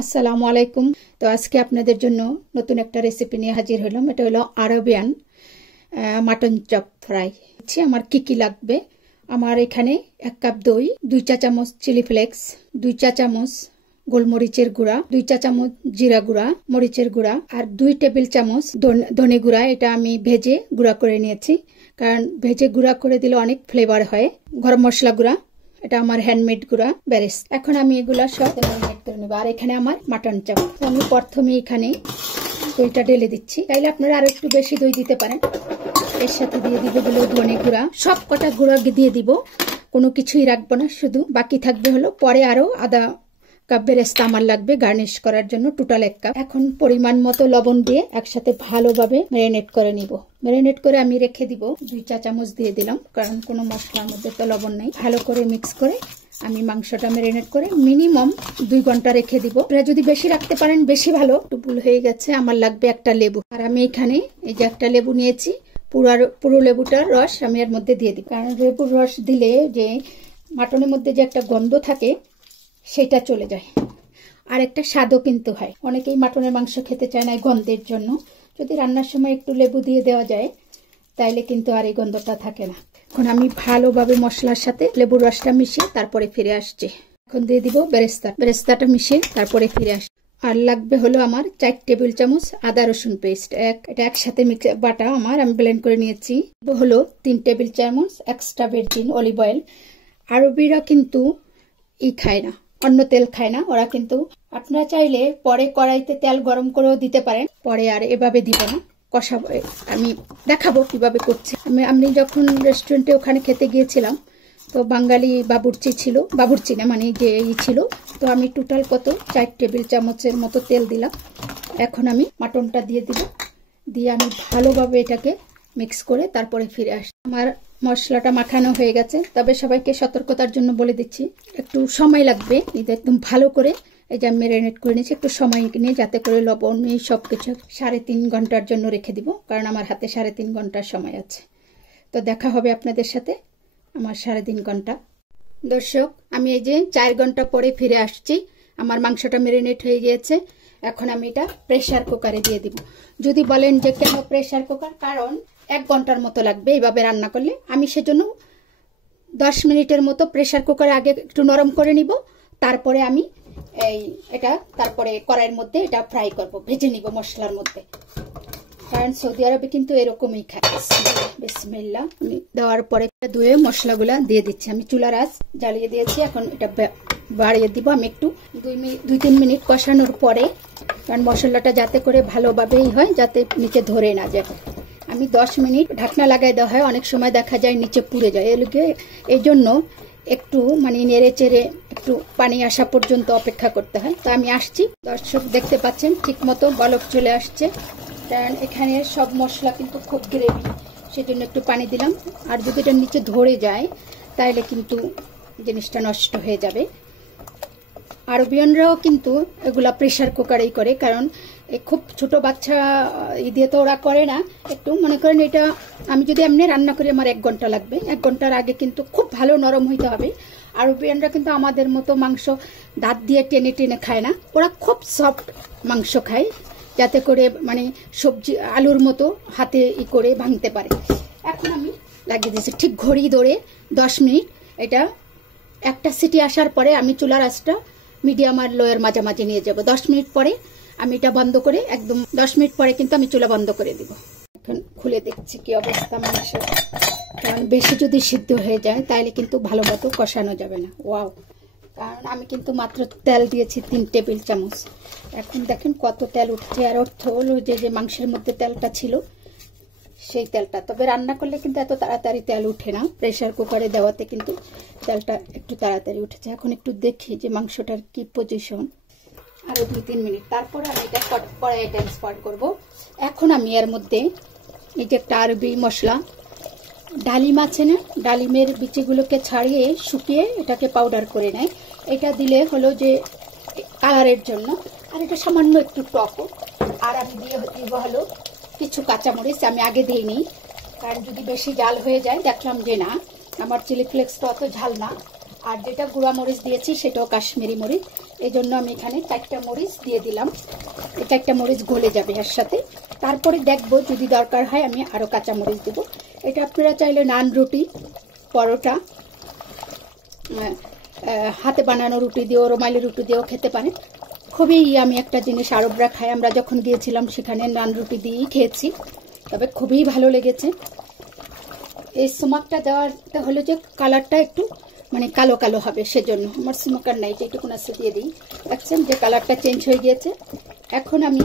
আসসালামু আলাইকুম। তো আজকে আপনাদের জন্য নতুন একটা রেসিপি নিয়ে হাজির হলাম। এটা হলো আরবিয়ান মাটন চপ ফ্রাই। আমার কি কি লাগবে? আমার এখানে 1 কাপ দই, 2 চা চামচ চিলি ফ্লেক্স, 2 চা চামচ গোলমরিচের গুঁড়া, 2 চা চামচ জিরা গুঁড়া, মরিচের গুঁড়া আর 2 টেবিল চামচ ধনে গুঁড়া। এটা আমি ভেজে গুঁড়া করে নিয়েছি, কারণ ভেজে গুঁড়া করে দিলে অনেক ফ্লেভার হয়। গরম মশলা গুঁড়া, এটা আমার হ্যান্ডমেড গুঁড়া বেরেস্তা। এখন আমি এগুলা সব ম্যারিনেট করে নেব। আর এখানে আমার মাটন চাপ। আমি প্রথমে এখানে দইটা ঢেলে দিচ্ছি, তাইলে আপনারা আরো একটু বেশি দই দিতে পারেন। এর সাথে দিয়ে দিব হলো ধনে গুঁড়া, সব কটা গুঁড়া দিয়ে দিব, কোনো কিছুই রাখবো না, শুধু বাকি থাকবে হলো পরে আরো আধা কাপ বেরেস্তা আমার লাগবে গার্নিশ করার জন্য, টোটাল 1 কাপ। এখন পরিমাণ মতো লবণ দিয়ে একসাথে ভালোভাবে ম্যারিনেট করে নিব। ম্যারিনেট করে আমি রেখে দিব। 2 চা চামচ দিয়ে দিলাম, কারণ কোনো মশলার মধ্যে তো লবণ নেই। ভালো করে মিক্স করে আমি মাংসটা ম্যারিনেট করে মিনিমাম 2 ঘন্টা রেখে দিব। আপনারা যদি বেশি রাখতে পারেন বেশি ভালো। টুপুল হয়ে গেছে, আমার লাগবে একটা লেবু। আর আমি এখানে এই যে একটা লেবু নিয়েছি, পুরো লেবুটার রস আমি এর মধ্যে দিয়ে দিই, কারণ লেবুর রস দিলে যে মাটনের মধ্যে যে একটা গন্ধ থাকে সেটা চলে যায়, আর একটা স্বাদও কিন্তু হয়। অনেকেই মাটনের মাংস খেতে চায় না এই গন্ধের জন্য। যদি রান্নার সময় একটু লেবু দিয়ে দেওয়া যায় তাইলে কিন্তু আর এই গন্ধটা থাকে না। এখন আমি ভালোভাবে মশলার সাথে লেবুর রসটা মিশিয়ে তারপরে ফিরে আসছি। এখন দিয়ে দিব বেরেস্তাটা মিশিয়ে তারপরে ফিরে আসছি। আর লাগবে হলো আমার 4 টেবিল চামচ আদা রসুন পেস্ট। এটা একসাথে মিক্স বাটা আমার, আমি ব্লেন্ড করে নিয়েছি। হলো 3 টেবিল চামচ এক্সট্রা ভার্জিন অলিভ অয়েল। আরবিরা কিন্তু খায় না, অন্য তেল খায় না ওরা, কিন্তু আপনারা চাইলে পরে কড়াইতে তেল গরম করেও দিতে পারেন। পরে আর এভাবে দিব না, কষাবো। আমি দেখাবো কিভাবে করছি। আমি যখন রেস্টুরেন্টে ওখানে খেতে গিয়েছিলাম, তো বাঙালি বাবুর্চি না মানে যে ছিল, তো আমি টোটাল 4 টেবিল চামচের মতো তেল দিলাম। এখন আমি মাটনটা দিয়ে দিব, দিয়ে আমি ভালোভাবে এটাকে মিক্স করে তারপরে ফিরে আসি। আমার মশলাটা মাখানো হয়ে গেছে, তবে সবাইকে সতর্কতার জন্য বলে দিচ্ছি একটু সময় লাগবে। এটা একদম ভালো করে এই যে ম্যারিনেট করে নিয়েছি, একটু সময় নিয়ে, যাতে করে লবণ এই সব কিছু 3.5 ঘন্টার জন্য রেখে দিব, কারণ আমার হাতে 3.5 ঘন্টার সময় আছে। তো দেখা হবে আপনাদের সাথে আমার 3.5 ঘন্টা। দর্শক, আমি এই যে 4 ঘন্টা পরে ফিরে আসছি। আমার মাংসটা ম্যারিনেট হয়ে গিয়েছে। এখন আমি এটা প্রেসার কুকারে দিয়ে দিব। যদি বলেন যে কেন প্রেসার কুকার, কারণ 1 ঘন্টার মতো লাগবে এইভাবে রান্না করলে। আমি সেজন্য 10 মিনিটের মতো প্রেসার কুকারে আগে একটু নরম করে নিব, তারপরে আমি তারপরে কড়াইয়ের মধ্যে এটা ফ্রাই করব, ভেজে নিব মশলার মধ্যে, কারণ সৌদি আরবে কিন্তু এরকমই খায়। বিসমিল্লাহ। আমি দেওয়ার পরে ধুয়ে মশলাগুলা দিয়ে দিচ্ছি। আমি চুলার আঁচ জ্বালিয়ে দিয়েছি, এখন এটা বাড়িয়ে দিব। আমি একটু 2-3 মিনিট কষানোর পরে, কারণ মশলাটা যাতে করে ভালোভাবেই হয়, যাতে নিচে ধরে না যায়। আমি 10 মিনিট ঢাকনা লাগাই দেওয়া হয়, অনেক সময় দেখা যায় নিচে পুড়ে যায়। এই জন্য একটু মানে নেড়ে চেড়ে একটু পানি আসা পর্যন্ত অপেক্ষা করতে হয়। তো আমি আসছি। দর্শক দেখতে পাচ্ছেন ঠিক মতো বলক চলে আসছে, কারণ এখানে সব মশলা কিন্তু খুব গ্রেভি, সেজন্য একটু পানি দিলাম। আর যদি এটা নিচে ধরে যায় তাহলে কিন্তু জিনিসটা নষ্ট হয়ে যাবে। আরবিয়ানরাও কিন্তু এগুলা প্রেসার কুকারেই করে, কারণ খুব ছোট বাচ্চা দিয়ে তো ওরা করে না। একটু মনে করেন এটা আমি যদি এমনি রান্না করি আমার 1 ঘন্টা লাগবে। 1 ঘন্টার আগে কিন্তু খুব ভালো নরম হইতে হবে। আরবিয়ানরা কিন্তু আমাদের মতো মাংস দাঁত দিয়ে টেনে টেনে খায় না, ওরা খুব সফট মাংস খায়, যাতে করে মানে সবজি আলুর মতো হাতে করে ভাঙতে পারে। এখন আমি লাগিয়ে দিয়েছি ঠিক ঘড়ি ধরে 10 মিনিট। এটা একটা সিটি আসার পরে আমি চুলার আঁচটা মিডিয়াম আর লোয়ের মাঝামাঝি নিয়ে যাব। 10 মিনিট পরে আমি এটা বন্ধ করে, একদম 10 মিনিট পরে কিন্তু আমি চুলা বন্ধ করে দিব। এখন খুলে দেখছি কি অবস্থা মাংসের, কারণ বেশি যদি সিদ্ধ হয়ে যায় তাহলে কিন্তু ভালো মতো কষানো যাবে না। ওয়াও, কারণ আমি কিন্তু মাত্র তেল দিয়েছি 3 টেবিল চামচ। এখন দেখেন কত তেল উঠছে, আর অর্থ হলো যে মাংসের মধ্যে তেলটা ছিল সেই তেলটা। তবে রান্না করলে কিন্তু এত তাড়াতাড়ি তেল উঠে না, প্রেসার কুকারে দেওয়াতে কিন্তু তেলটা একটু তাড়াতাড়ি উঠেছে। এখন একটু দেখি যে মাংসটার কি পজিশন। আরো 2-3 মিনিট, তারপর আমি এটা কড়াইয়ে ট্রান্সফার করব। এখন আমি এর মধ্যে এই যে একটা আরবি মশলা, ডালিম আছে না, ডালিমের বিচিগুলোকে ছাড়িয়ে শুকিয়ে এটাকে পাউডার করে নেয়, এটা দিলে হলো যে কালারের জন্য, আর এটা সামান্য একটু টকও। আর আমি দিয়ে দিব হলো কিছু কাঁচামরিচ, আমি আগে দিইনি, কারণ যদি বেশি ঝাল হয়ে যায়, দেখলাম যে না আমার চিলি ফ্লেক্স তো অত ঝাল না, আর যেটা গুঁড়া মরিচ দিয়েছি সেটাও কাশ্মীরি মরিচ, এই জন্য আমি এখানে 4টা মরিচ দিয়ে দিলাম। এই 4টা মরিচ গলে যাবে এর সাথে। তারপরে দেখবো যদি দরকার হয় আমি আরও কাঁচা মরিচ দেবো। এটা আপনারা চাইলে নান, রুটি, পরোটা, হাতে বানানো রুটি দিয়েও, রুমালি রুটি দিয়েও খেতে পারেন। খুবই আমি একটা জিনিস আরবরা খাই, আমরা যখন গিয়েছিলাম সেখানে নান রুটি দিয়েই খেয়েছি, তবে খুবই ভালো লেগেছে। এই সুমাকটা দেওয়াটা হলো যে কালারটা একটু মানে কালো কালো হবে, সেজন্য। আমার স্মোকার নাই, যেটুকু আছে দিয়ে দিই। দেখছেন যে কালারটা চেঞ্জ হয়ে গিয়েছে। এখন আমি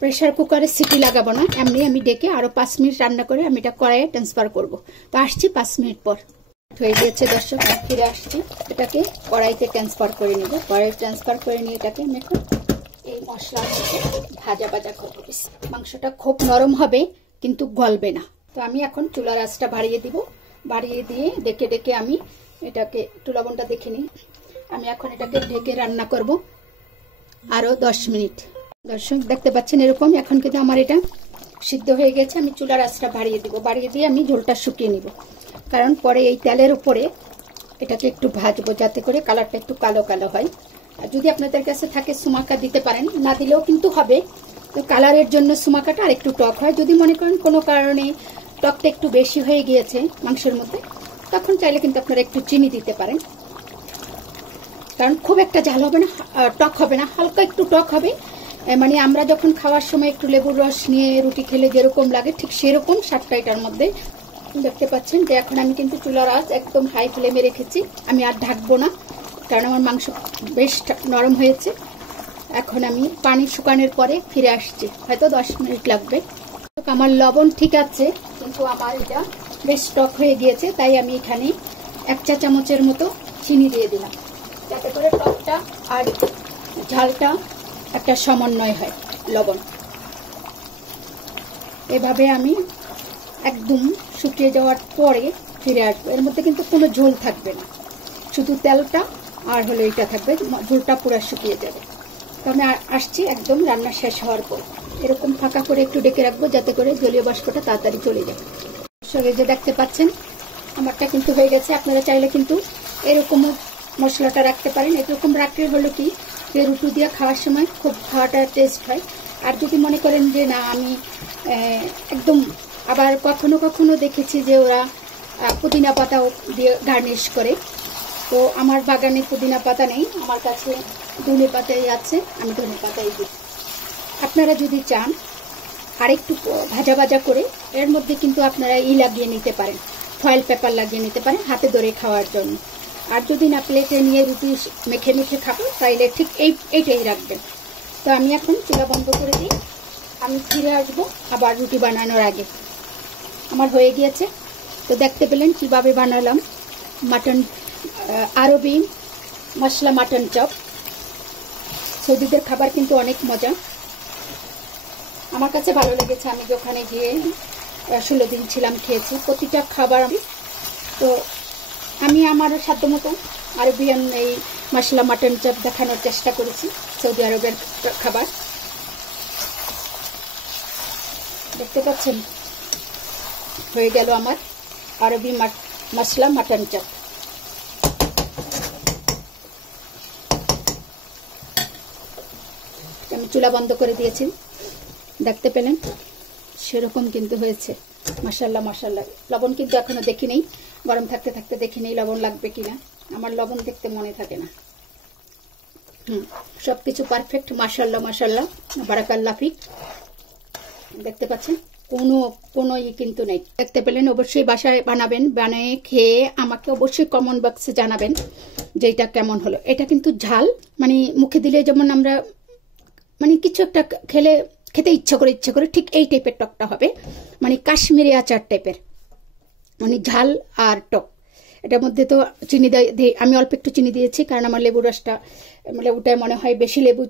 প্রেশার কুকারে সিটি লাগাবো না, এমনি আমি ডেকে আরও 5 মিনিট রান্না করে আমি এটা কড়াইয়ে ট্রান্সফার করব। তো আসছি 5 মিনিট পর। হয়ে গিয়েছে দর্শক, ফিরে আসছি। এটাকে কড়াইতে ট্রান্সফার করে নেব। কড়াই ট্রান্সফার করে নিয়ে এটাকে আমি এখন এই মশলার মধ্যে ভাজা ভাজা করবো। মাংসটা খুব নরম হবে কিন্তু গলবে না। তো আমি এখন চুলার আঁচটা বাড়িয়ে দিব। বাড়িয়ে দিয়ে ডেকে ডেকে আমি এটাকে একটু লবণটা দেখে নিই। আমি এখন এটাকে ঢেকে রান্না করব আরও 10 মিনিট। দর্শক দেখতে পাচ্ছেন এরকম এখন কিন্তু আমার এটা সিদ্ধ হয়ে গেছে। আমি চুলার আঁচটা বাড়িয়ে দিব। বাড়িয়ে দিয়ে আমি ঝোলটা শুকিয়ে নিব, কারণ পরে এই তেলের উপরে এটাকে একটু ভাজবো যাতে করে কালারটা একটু কালো কালো হয়। আর যদি আপনাদের কাছে থাকে সুমাকা দিতে পারেন, না দিলেও কিন্তু হবে। তো কালারের জন্য সুমাকাটা আর একটু টক হয়। যদি মনে করেন কোনো কারণে টকটা একটু বেশি হয়ে গিয়েছে মাংসের মধ্যে, তখন চাইলে কিন্তু আপনারা একটু চিনি দিতে পারেন, কারণ খুব একটা ঝাল হবে না, টক হবে না, হালকা একটু টক হবে। মানে আমরা যখন খাওয়ার সময় একটু লেবুর রস নিয়ে রুটি খেলে যেরকম লাগে ঠিক সেরকম স্বাদটা এটার মধ্যে। দেখতে পাচ্ছেন যে এখন আমি কিন্তু চুলার আঁচ একদম হাই ফ্লেমে রেখেছি। আমি আর ঢাকবো না, কারণ আমার মাংস বেশ নরম হয়েছে। এখন আমি পানি শুকানোর পরে ফিরে আসছি, হয়তো 10 মিনিট লাগবে। আমার লবণ ঠিক আছে, কিন্তু আমার এটা বেশ টক হয়ে গিয়েছে, তাই আমি এখানে 1 চা চামচের মতো চিনি দিয়ে দিলাম, যাতে করে টকটা আর ঝালটা একটা সমন্বয় হয়। লবণ এভাবে আমি একদম শুকিয়ে যাওয়ার পরে ফিরে আসবো। এর মধ্যে কিন্তু কোনো ঝোল থাকবে না, শুধু তেলটা আর হলো এটা থাকবে, ঝোলটা পুরো শুকিয়ে যাবে। তো আমি আসছি একদম রান্না শেষ হওয়ার পর। এরকম ফাঁকা করে একটু ডেকে রাখবো যাতে করে জলীয় বাষ্পটা তাড়াতাড়ি চলে যায়। সঙ্গে যে দেখতে পাচ্ছেন আমারটা কিন্তু হয়ে গেছে। আপনারা চাইলে কিন্তু এরকমও মশলাটা রাখতে পারেন। এরকম রাখলে হলো কি যে রুটি দিয়ে খাওয়ার সময় খুব খাওয়াটা টেস্ট হয়। আর যদি মনে করেন যে না আমি একদম, আবার কখনো কখনো দেখেছি যে ওরা পুদিনা পাতাও দিয়ে গার্নিশ করে। তো আমার বাগানে পুদিনা পাতা নেই, আমার কাছে ধনে পাতাই আছে, আমি ধনে পাতাই দিই। আপনারা যদি চান আর একটু ভাজা ভাজা করে এর মধ্যে কিন্তু আপনারা লাগিয়ে নিতে পারেন, ফয়েল পেপার লাগিয়ে নিতে পারেন হাতে ধরে খাওয়ার জন্য। আর যদি না প্লেটে নিয়ে রুটি মেখে মেখে খাবো তাইলে ঠিক এইটাই রাখবেন। তো আমি এখন চুলা বন্ধ করে দিই, আমি ফিরে আসবো আবার রুটি বানানোর আগে। আমার হয়ে গিয়েছে। তো দেখতে পেলেন কিভাবে বানালাম মাটন, আরবি মশলা মাটন চপ। সৌদিদের খাবার কিন্তু অনেক মজা, আমার কাছে ভালো লেগেছে। আমি ওখানে গিয়ে 16 দিন ছিলাম, খেয়েছি প্রতিটা খাবার। তো আমি আমার সাধ্যমতো আরবিয়ান এই মশলা মাটন চপ দেখানোর চেষ্টা করেছি, সৌদি আরবের খাবার। দেখতে পাচ্ছেন হয়ে গেল আমার আরবি মশলা মাটন চপ। আমি চুলা বন্ধ করে দিয়েছি, দেখতে পেলেন সেরকম কিন্তু হয়েছে। মাশাআল্লাহ মাশাআল্লাহ। লবণ কিন্তু এখনো দেখি নেই, গরম থাকতে থাকতে দেখি নেই লবণ লাগবে কিনা। আমার লবণ দেখতে মনে থাকে না। সবকিছু পারফেক্ট, মাশাআল্লাহ মাশাআল্লাহ, বারাকাল্লাহ ফিক। দেখতে পাচ্ছেন কোনো কিন্তু নেই। দেখতে পেলেন, অবশ্যই বাসায় বানাবেন, বানিয়ে খেয়ে আমাকে অবশ্যই কমেন্ট বক্সে জানাবেন যে এটা কেমন হলো। এটা কিন্তু ঝাল, মানে মুখে দিলে যেমন আমরা মানে কিছু একটা খেতে ইচ্ছা করে ঠিক এই টাইপের টকটা হবে, মানে কাশ্মীরি আচার টাইপের, মানে ঝাল আর টক। এটার মধ্যে তো চিনি আমি অল্প একটু চিনি দিয়েছি, কারণ আমার লেবুটায় মনে হয় বেশি লেবু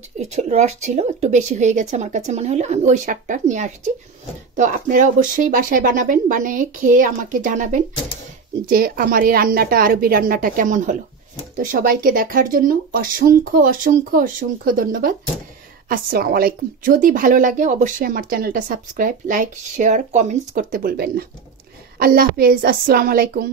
রস ছিল, একটু বেশি হয়ে গেছে আমার কাছে মনে হলো, আমি ওই স্বাদটা নিয়ে আসছি। তো আপনারা অবশ্যই বাসায় বানাবেন, বানিয়ে খেয়ে আমাকে জানাবেন যে আমার এই রান্নাটা, আরবি রান্নাটা কেমন হলো। তো সবাইকে দেখার জন্য অসংখ্য অসংখ্য অসংখ্য ধন্যবাদ। আসসালামু আলাইকুম। যদি ভালো লাগে অবশ্যই আমার চ্যানেলটা সাবস্ক্রাইব, লাইক, শেয়ার, কমেন্টস করতে ভুলবেন না। আল্লাহ হাফেজ, আসসালামু আলাইকুম।